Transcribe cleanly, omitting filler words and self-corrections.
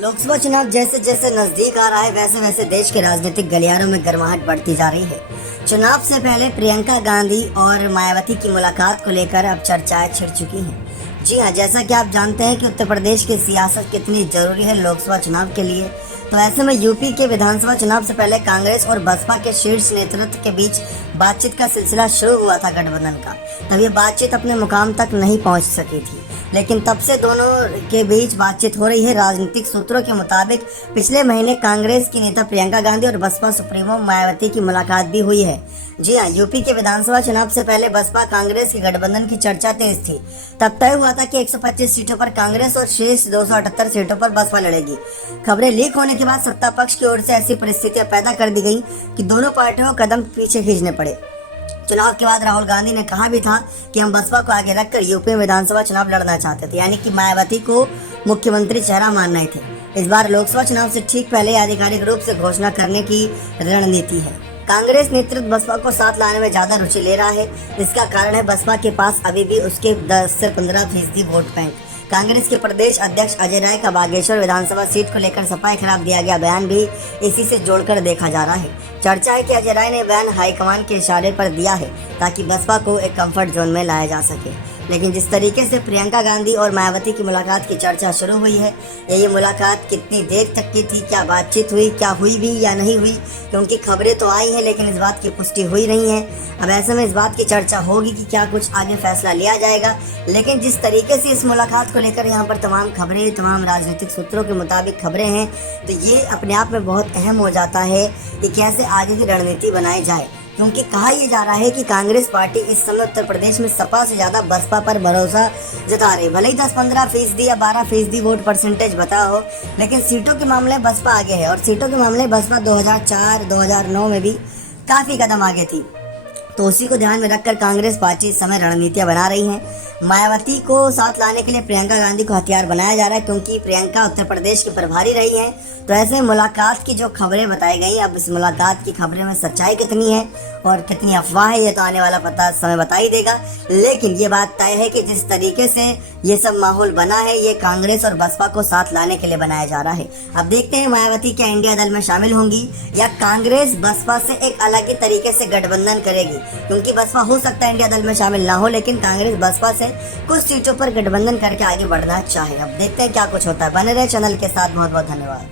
लोकसभा चुनाव जैसे जैसे नजदीक आ रहा है वैसे वैसे देश के राजनीतिक गलियारों में गर्माहट बढ़ती जा रही है। चुनाव से पहले प्रियंका गांधी और मायावती की मुलाकात को लेकर अब चर्चाएं छिड़ चुकी हैं। जी हां, जैसा कि आप जानते हैं कि उत्तर प्रदेश की सियासत कितनी जरूरी है लोकसभा चुनाव के लिए, तो ऐसे में यूपी के विधानसभा चुनाव से पहले कांग्रेस और बसपा के शीर्ष नेतृत्व के बीच बातचीत का सिलसिला शुरू हुआ था गठबंधन का। तब ये बातचीत अपने मुकाम तक नहीं पहुंच सकी थी, लेकिन तब से दोनों के बीच बातचीत हो रही है। राजनीतिक सूत्रों के मुताबिक पिछले महीने कांग्रेस की नेता प्रियंका गांधी और बसपा सुप्रीमो मायावती की मुलाकात भी हुई है। जी हां, यूपी के विधानसभा चुनाव से पहले बसपा कांग्रेस की गठबंधन की चर्चा तेज थी। तब तय हुआ था कि 125 सीटों पर कांग्रेस और शेष 278 सीटों पर बसपा लड़ेगी। खबरें लीक होने के बाद सत्ता पक्ष की ओर से ऐसी परिस्थितियां पैदा कर दी गई कि दोनों पार्टियों को कदम पीछे खींचने पड़े। चुनाव के बाद राहुल गांधी ने कहा भी था कि हम बसपा को आगे रखकर यूपी में विधानसभा चुनाव लड़ना चाहते थे, यानी कि मायावती को मुख्यमंत्री चेहरा मान रहे थे। इस बार लोकसभा चुनाव से ठीक पहले आधिकारिक रूप से घोषणा करने की रणनीति है। कांग्रेस नेतृत्व बसपा को साथ लाने में ज्यादा रुचि ले रहा है। इसका कारण है बसपा के पास अभी भी उसके 10 से 15% वोट बैंक। कांग्रेस के प्रदेश अध्यक्ष अजय राय का बागेश्वर विधानसभा सीट को लेकर सफाई खराब दिया गया बयान भी इसी से जोड़कर देखा जा रहा है। चर्चा है कि अजय राय ने बयान हाईकमान के इशारे पर दिया है ताकि बसपा को एक कंफर्ट जोन में लाया जा सके। लेकिन जिस तरीके से प्रियंका गांधी और मायावती की मुलाकात की चर्चा शुरू हुई है, ये मुलाकात कितनी देर तक की थी, क्या बातचीत हुई, क्या हुई भी या नहीं हुई, क्योंकि खबरें तो आई हैं लेकिन इस बात की पुष्टि हुई नहीं है। अब ऐसे में इस बात की चर्चा होगी कि क्या कुछ आगे फैसला लिया जाएगा। लेकिन जिस तरीके से इस मुलाकात को लेकर यहाँ पर तमाम खबरें, तमाम राजनीतिक सूत्रों के मुताबिक खबरें हैं, तो ये अपने आप में बहुत अहम हो जाता है कि कैसे आगे की रणनीति बनाई जाए। क्योंकि कहा यह जा रहा है कि कांग्रेस पार्टी इस समय उत्तर प्रदेश में सपा से ज्यादा बसपा पर भरोसा जता रही। भले ही 10-15% या 12% वोट परसेंटेज बता हो, लेकिन सीटों के मामले बसपा आगे है। और सीटों के मामले बसपा 2004-2009 में भी काफी कदम आगे थी। तो उसी को ध्यान में रखकर कांग्रेस पार्टी इस समय रणनीतियां बना रही है। मायावती को साथ लाने के लिए प्रियंका गांधी को हथियार बनाया जा रहा है, क्योंकि प्रियंका उत्तर प्रदेश की प्रभारी रही है। तो ऐसे में मुलाकात की जो खबरें बताई गई, अब इस मुलाकात की खबरें में सच्चाई कितनी है और कितनी अफवाह है, ये तो आने वाला पता समय बता ही देगा। लेकिन ये बात तय है कि जिस तरीके से ये सब माहौल बना है, ये कांग्रेस और बसपा को साथ लाने के लिए बनाया जा रहा है। अब देखते हैं मायावती क्या इंडिया दल में शामिल होंगी या कांग्रेस बसपा से एक अलग ही तरीके से गठबंधन करेगी। क्योंकि बसपा हो सकता है इंडिया दल में शामिल ना हो, लेकिन कांग्रेस बसपा से कुछ सीटों पर गठबंधन करके आगे बढ़ना चाहे। अब देखते हैं क्या कुछ होता है। बने रहे चैनल के साथ। बहुत बहुत धन्यवाद।